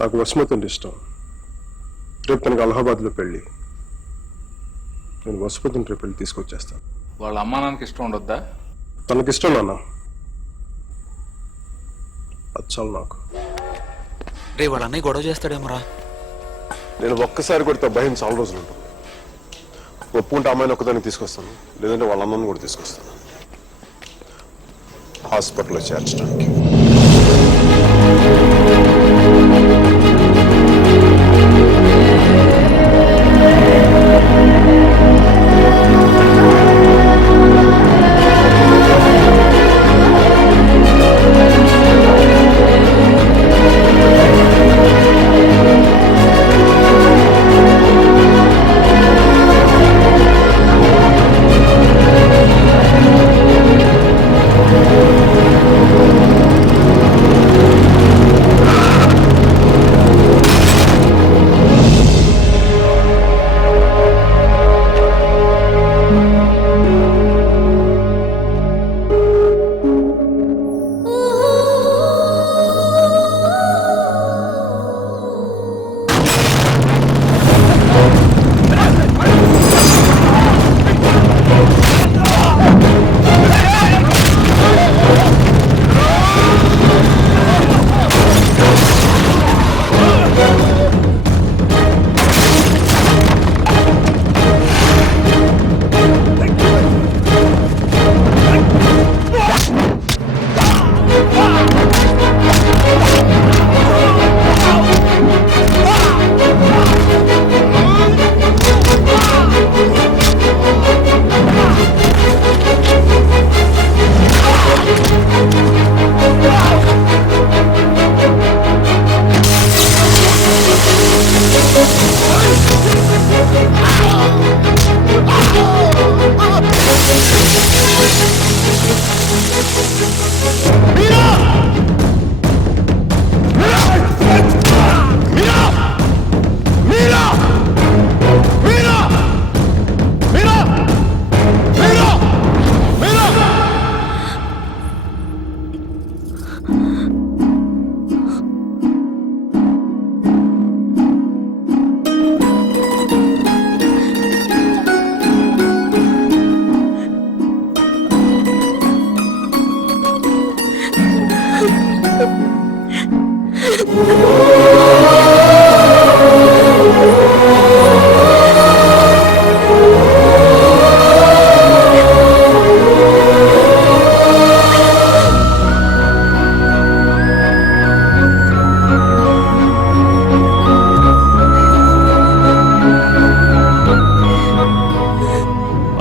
నాకు వసుమతి అంటే ఇష్టం. రేపు తనకు అలహాబాద్లో పెళ్ళి. నేను వసుమతిని రేపు పెళ్ళి తీసుకొచ్చేస్తాను. వాళ్ళ అమ్మా నాన్నకి ఇష్టం ఉండొద్దా? తనకిష్టం నాన్న, అది చాలు నాకు. రే వాళ్ళ అన్నయ్య గొడవ చేస్తాడేమరా? నేను ఒక్కసారి కొడితే భయం చాలా రోజులు ఉంటుంది. ఒప్పుకుంటే అమ్మాయిని ఒక్కదాన్ని తీసుకొస్తాను, లేదంటే వాళ్ళ అమ్మని కూడా తీసుకొస్తాను హాస్పిటల్లో చేర్చడానికి.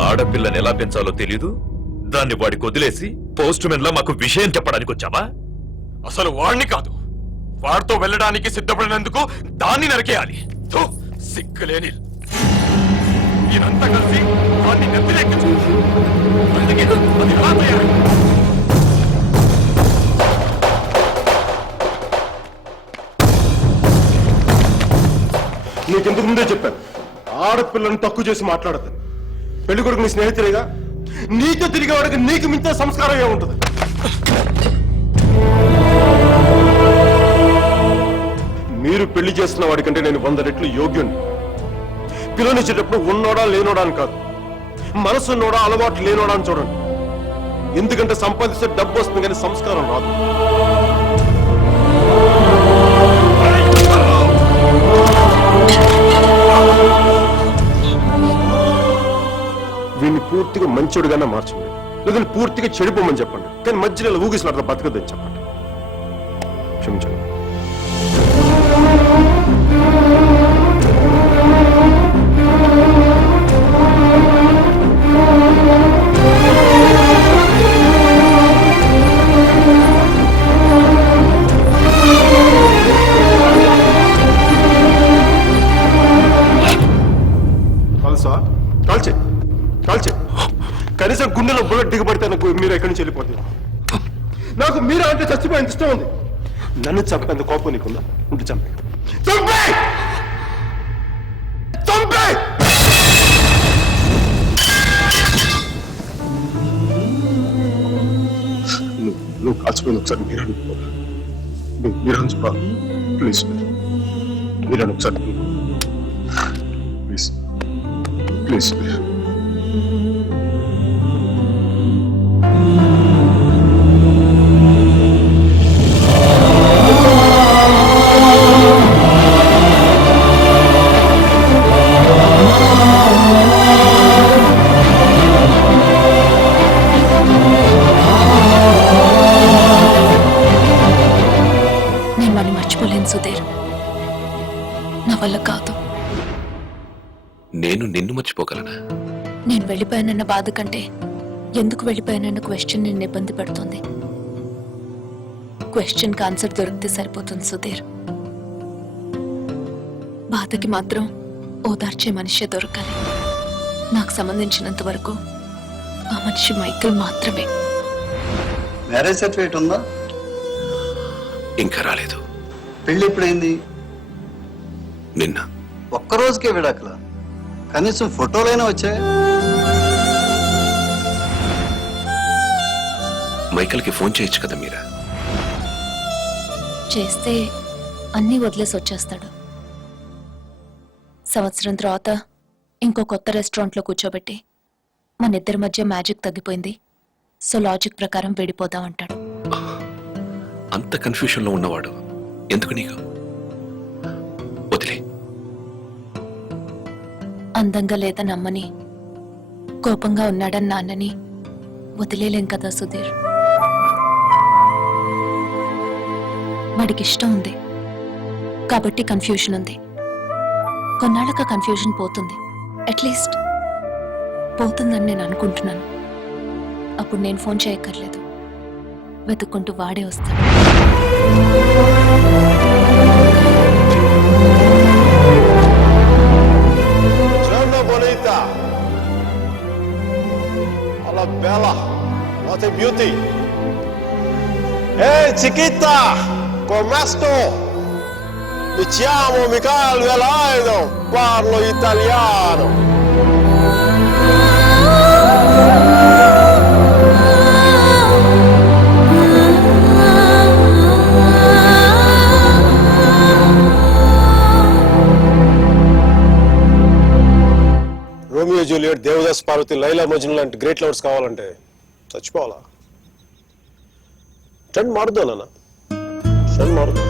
ఆడపిల్లని ఎలా పెంచాలో తెలీదు, దాన్ని వాడికి వదిలేసి పోస్ట్ మెన్ లా మాకు విషయం చెప్పడానికి వచ్చావా? అసలు వాడిని కాదు, వాడితో వెళ్ళడానికి సిద్ధపడినందుకు దాన్ని నరికేయాలి. సిక్కులేని మీరంతా కలిసి వాడిని నెత్తిలెక్కించు. అందుకే అది ఎలా తయారు? నీకెందుకు ముందే చెప్పాను, ఆడపిల్లను తక్కువ చేసి మాట్లాడతాను. పెళ్లి కొడుకు నీ స్నేహితులేగా, నీతో తిరిగే వాడికి నీకు మించిన సంస్కారం ఏముంటుంది? మీరు పెళ్లి చేస్తున్న వాడికంటే నేను 100 రెట్లు యోగ్యుణ్ణి. పిల్లనిచ్చేటప్పుడు ఉన్నోడా లేనోడా అని కాదు, మనసు ఉన్నోడా అలవాటు లేనోడా అని చూడండి. ఎందుకంటే సంపాదిస్తే డబ్బు వస్తుంది కానీ సంస్కారం రాదు. వీడిని పూర్తిగా మంచోడుగానే మార్చండి, లేదంటే పూర్తిగా చెడిపోమని చెప్పండి. కానీ మధ్యలో ఊగిసినట్టు బతకద్దని చెప్పండి. క్షమించండి. కాల్చే కనీసం గుండెలో బుల్లెట్ దిగబడితే మీరు ఎక్కడి నుంచి వెళ్ళిపోతుంది. నాకు మీరా అంటే చచ్చిపోయేంత ఇష్టం ఉంది. నన్ను చంపేంత కోపం నీకుందా? ఉంటే చంపే చంపే చంపే. నువ్వు కాల్చిపోయిన ఒకసారి మీరు అనుకో, మీరు అనుకో ప్లీజ్. మీరు ఒకసారి ప్లీజ్ ప్లీజ్ ప్లీజ్. నేను వాడిని మర్చిపోలేను సుధీర్. నా వల్ల కాదు. నేను నిన్ను మర్చిపోగలనా? నేను వెళ్ళిపోయానన్న బాధ కంటే ఎందుకు వెళ్ళిపోయానన్న క్వశ్చన్ నిన్ను ఇబ్బంది పడుతుంది. క్వశ్చన్కి ఆన్సర్ దొరికితే సరిపోతుంది సుధీర్. బాధకి మాత్రం ఓదార్చే మనిషే దొరకాలి. నాకు సంబంధించినంత వరకు ఆ మనిషి మైకేల్ మాత్రమే. మ్యారేజ్ సర్టిఫికేట్ ఉందా? ఇంకా రాలేదు. పెళ్లి ఎప్పుడైంది? నిన్న. ఒక్కరోజుకే విడాకులా? కనీసం ఫోటోలైనా వచ్చాయి. మైకల్కి ఫోన్ చేయొచ్చు కదా మీరా? చేస్తే అన్నీ వదిలేసి వచ్చేస్తాడు. సంవత్సరం తర్వాత ఇంకో కొత్త రెస్టారెంట్లో కూర్చోబెట్టి మన ఇద్దరి మధ్య మ్యాజిక్ తగ్గిపోయింది, సో లాజిక్ ప్రకారం విడిపోదాం అంటాడు. అంత కన్ఫ్యూషన్లో ఉన్నవాడు ఎందుకు నీకు? వదిలే. అందంగా లేదని అమ్మని, కోపంగా ఉన్నాడని నాన్నని వదిలేలేం కదా సుధీర్. వాడికి ఇష్టం ఉంది కాబట్టి కన్ఫ్యూషన్ ఉంది. కొన్నాళ్ళక కన్ఫ్యూషన్ పోతుంది. అట్లీస్ట్ పోతుందని నేను అనుకుంటున్నాను. అప్పుడు నేను ఫోన్ చేయక్కర్లేదు, వెతుక్కుంటూ వాడే వస్తాడు. Giorno bonita. Alla bella. What a beauty. Ehi, chiquita. Come sto? Mi chiamo Michael Velaido. Parlo italiano. Romeo Juliet, Devdas Parvati, Laila Majnu లాంటి గ్రేట్ లవర్స్ కావాలంటే చచ్చిపోవాలా? ట్రెండ్ మారుద్దాం నాన్న, ట్రెండ్ మారుద్దాం.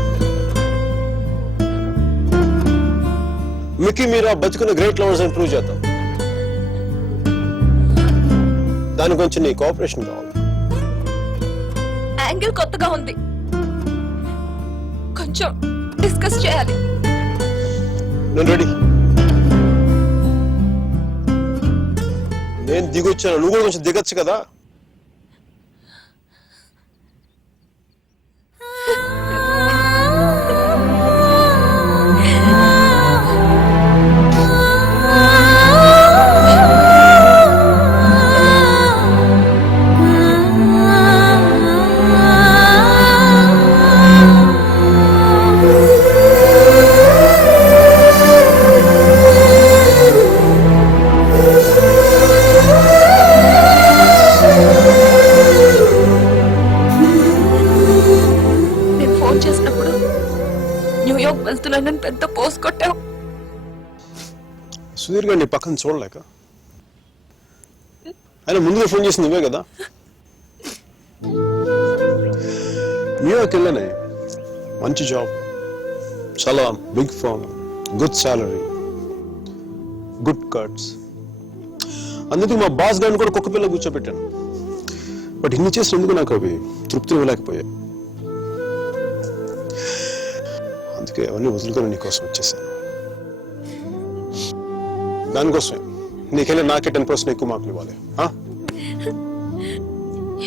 మిక్కీ మీరా బతుకున్న గ్రేట్ లవర్స్ అని ప్రూవ్ చేద్దాం. దాని కొంచెం నీ కోఆపరేషన్ కావాలి. యాంగిల్ కొత్తగా ఉంది, కొంచెం డిస్కస్ చేయాలి. నేను రెడీ. నేను దిగొచ్చాను, నువ్వు కూడా కొంచెం దిగొచ్చు కదా. న్యూయార్క్ వెళ్తున్నానని పెద్ద పోస్ట్ కొట్టావు. సుధీర్ గారు నీ పక్కన చూడలేక ఆయన ముందుగా ఫోన్ చేసింది నువ్వే కదా. న్యూయార్క్ వెళ్ళానే, మంచి జాబ్, చాలా big firm, good salary, good cuts. అందుకు మా బాస్ గారిని కూడా కుక్క పిల్ల కూర్చోబెట్టాను. బట్ ఇన్ని చేసినందుకు నాకు అవి తృప్తి ఇవ్వలేకపోయాయి. అందుకే అవన్నీ వదులుకొని నీకోసం వచ్చేసాను. దానికోసమే నీకెళ్ళి నాకే 10% ఎక్కువ మార్కులు ఇవ్వాలి.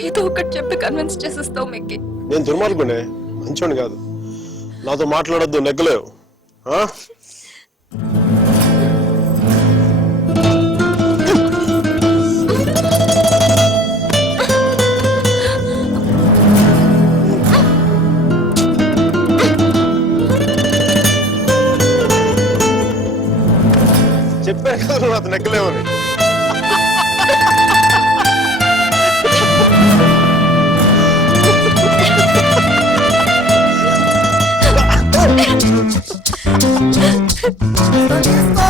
ఏదో ఒకటి చెప్పి కన్విన్స్ చేసేస్తావు మిక్కీ. నేను దుర్మార్గునే, మంచోని కాదు. నాతో మాట్లాడొద్దు, నెగ్గలేవు. చెప్పే కదా నువ్వు నాతో నెగ్గలేవని. చేసుకో